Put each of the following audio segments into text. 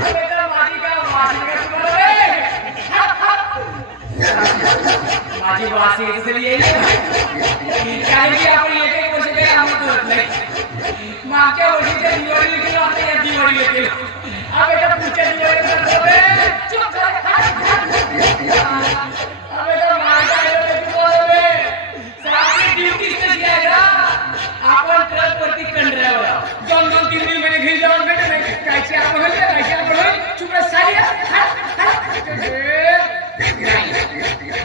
बेटा माझी का वासी का तुम्हाला माझी वासी येत असेल येईल कारण की आपण एक वर्ष काही आम्ही करत नाही मागच्या वर्षीच्या दिवाळीला केलं आता या दिवाळीला केलं हा बेटा पुढच्या दिवाळीला करतो बे चुप बेटा माझा ड्युटी कशी आहे ना आपण ट्रक वरती कंड्रावर दोन दोन तीन तीन महिने घरी जाऊन भेटत नाही कायची आपण होईल कायची आपण होईल चुप सारी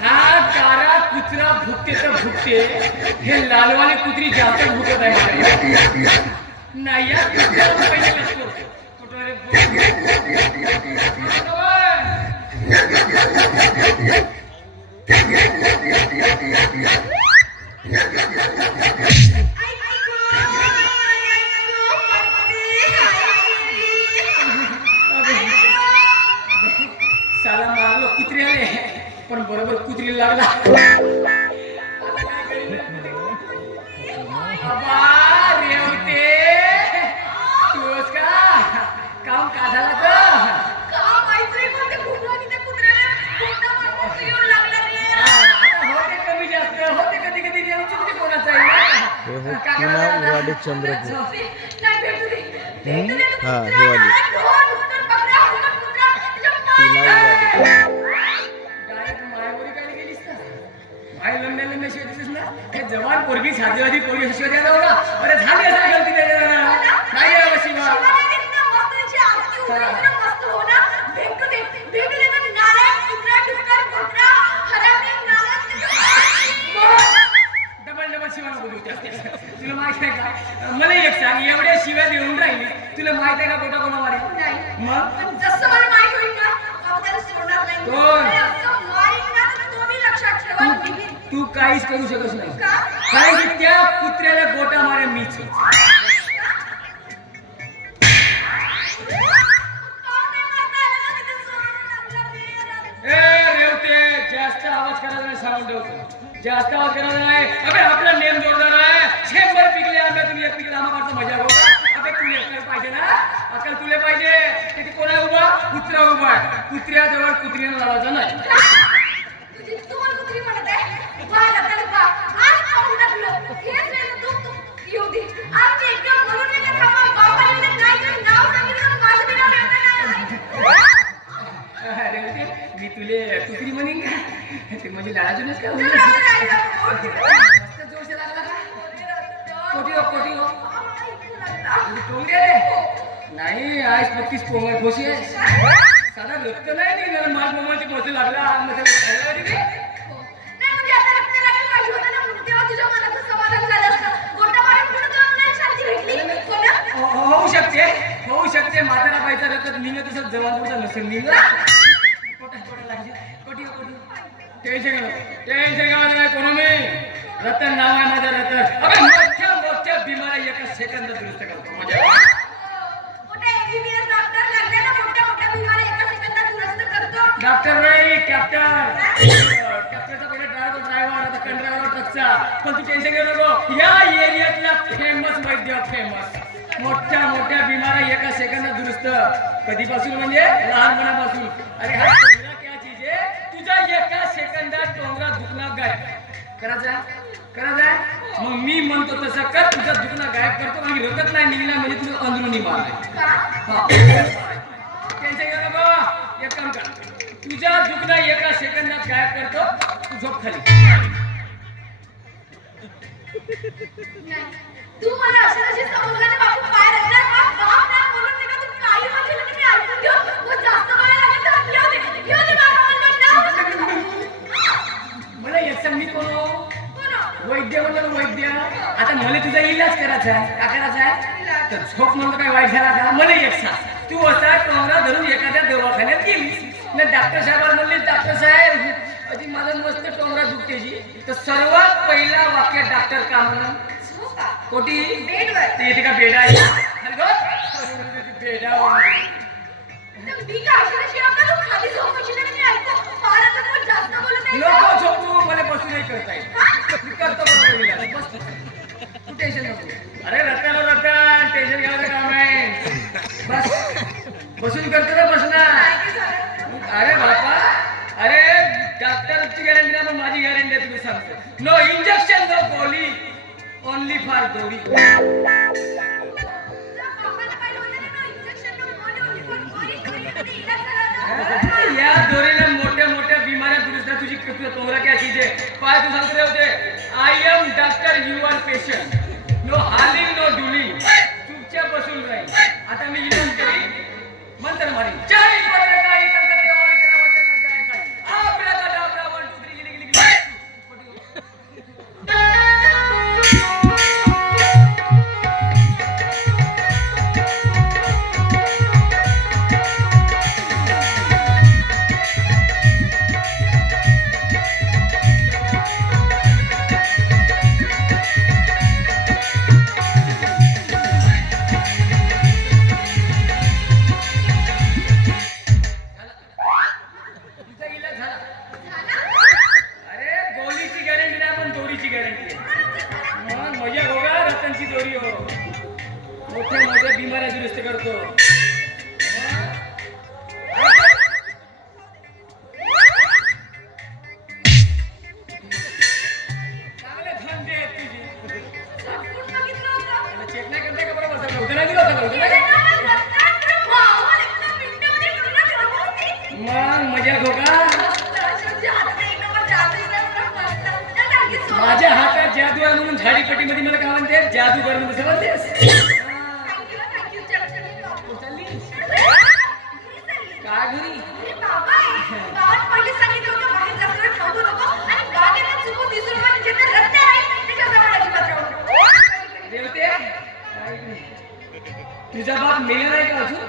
हा कारा कुत्रा भुकते तर भुकते हे लालवाली कुत्री जास्त भुकत आहे नाही या कुत्र्याला पहिले नसतो साला मारलो कुत्री आले पण बरोबर कुत्री लागला रेवते तूच का काम का झाला का कमी जास्त होते कधी कधी चुकते कोणाचा चंद्रपूर हा हे वाली जवान पोरगी साधीवादी पोरगी शिवाय अरे झाली असा गलती नाही डबल डबल शिवाय बोलू तुला माहिती आहे का मला एक सांग एवढ्या शिव्या देऊन राहिली तुला माहित आहे का कोटा कोणा मारे मग जसं मला माहित होईल ना आपल्याला सोडणार नाही तू काहीच करू शकत नाही कारण की त्या कुत्र्याला गोटा मारे मीच रेवते जास्त आवाज करायचा नाही सांगून ठेवतो जास्त आवाज करायचा नाही अबे आपला नेम जोडणार आहे 100 पिकले आम्ही तुम्ही एक पिकला आम्हाला मजा बघा अबे तुला अक्कल पाहिजे ना अक्कल तुला पाहिजे किती कोणा उभा कुत्रा उभा आहे कुत्र्याजवळ कुत्रीने लावायचं नाही मी तुले कुत्री म्हणीन का ते म्हणजे लाडाचूनच का जोश लागला का कोटी हो टोंगे नाही आज 25 पोंगल खोशी आहे साधा रक्त नाही निघणार माल मोमाची पोसे लागला होऊ शकते म्हातारा बाईचा रक्त निघत असं जवानचा नसेल निघत टेन्शन घ्यावं कोण मी रतन नाव आहे माझं रतन अबे मोठ्या बिमाऱ्या एका सेकंदात दुरुस्त करतो माझ्या डॉक्टर नाही कॅप्टनचा पहिला ड्रायव्हर आता कंड्रायव्हर ट्रकचा पण तू टेन्शन घेऊ नको या एरियातला फेमस वैद्य फेमस मोठ्या बिमाऱ्या एका सेकंदात दुरुस्त कधीपासून म्हणजे लहानपणापासून अरे हा टोंगरा क्या चीज आहे तुझ्या एका सेकंदात टोंगरा दुखणं गायब करायचा मग मी म्हणतो तसं कर तुझा दुखणं गायब करतो आणि रगत नाही निघणार म्हणजे तुझं अंदरुनी मार टेन्शन घेऊ नको एक काम कर तुझ्या दुखणं एका सेकंदात गायब करतो तू झोप खाली तू मला अशी समजल्याने बापू काय रडणार बाप नाही बोलून नाही का तू काही म्हणजे मी ऐकून घेऊ मग जास्त बोलायला लागेल तर घेऊ दे मला एक सांग मी कोण वैद्य म्हणलं वैद्य आता मला तुझा इलाज करायचा आहे का करायचा आहे तर झोप म्हणलं काय वाईट झाला का मला एक सांग तू असा टोंगरा धरून एखाद्या दवाखान्यात गेलीस ना डॉक्टर साहेबांना म्हणले डॉक्टर साहेब अजी माझं मस्त टोंगरा दुखतेची तर सर्वात पहिला वाक्य डॉक्टर का म्हणून कोटी बेडवर ते येते का बेडा आहे बेडावर नको झोपू मला बसू नाही करता येईल करतो बरोबर तू टेन्शन नको अरे रतन टेन्शन घ्यायचं काम नाही बस बसून करतो ना बसणार. काय की झालं? अरे बापा, अरे डॉक्टरची गॅरंटी ना, मग माझी गॅरंटी आहे. तुम्ही सांगतो नो इंजेक्शन नो गोली, ओनली फॉर दोरी. या दोरीने मोठ्या मोठ्या बिमाऱ्या दुरुस्त. तुझी तोंगरा काय तिचे पाय तू सांगते होते. I am doctor, you are patient. No hurling no duelling. चुपचाप बसून राहील. आता मी इथून करी मंत्र मारी. जय भद्रकाली कलकत्ते वाली तेरा वचन जय काली. आपला का डाबरा 1 2 3 गिली गिली गिली. तिचा इलाज झाला. अरे गोलीची गॅरंटी नाही, पण दोरीची गॅरंटी आहे. मग मजा बघा, रतनची दोरी हो. मोठ्या मोठ्या बिमाऱ्या दुरुस्त करतो. चांगले धंदे आहेत तुझे. चेक नाही करताय का बरोबर? सगळं होतं नाही दिलं होतं का? होतं नाही का? मग मजा बघा. माझ्या हातात जादू आहे म्हणून झाडीपट्टीमध्ये मला काय म्हणते? जादूगर म्हणून समजतेस? चाललीस? काय घरी? देवते, तुझा बाप मेला नाही का अजून?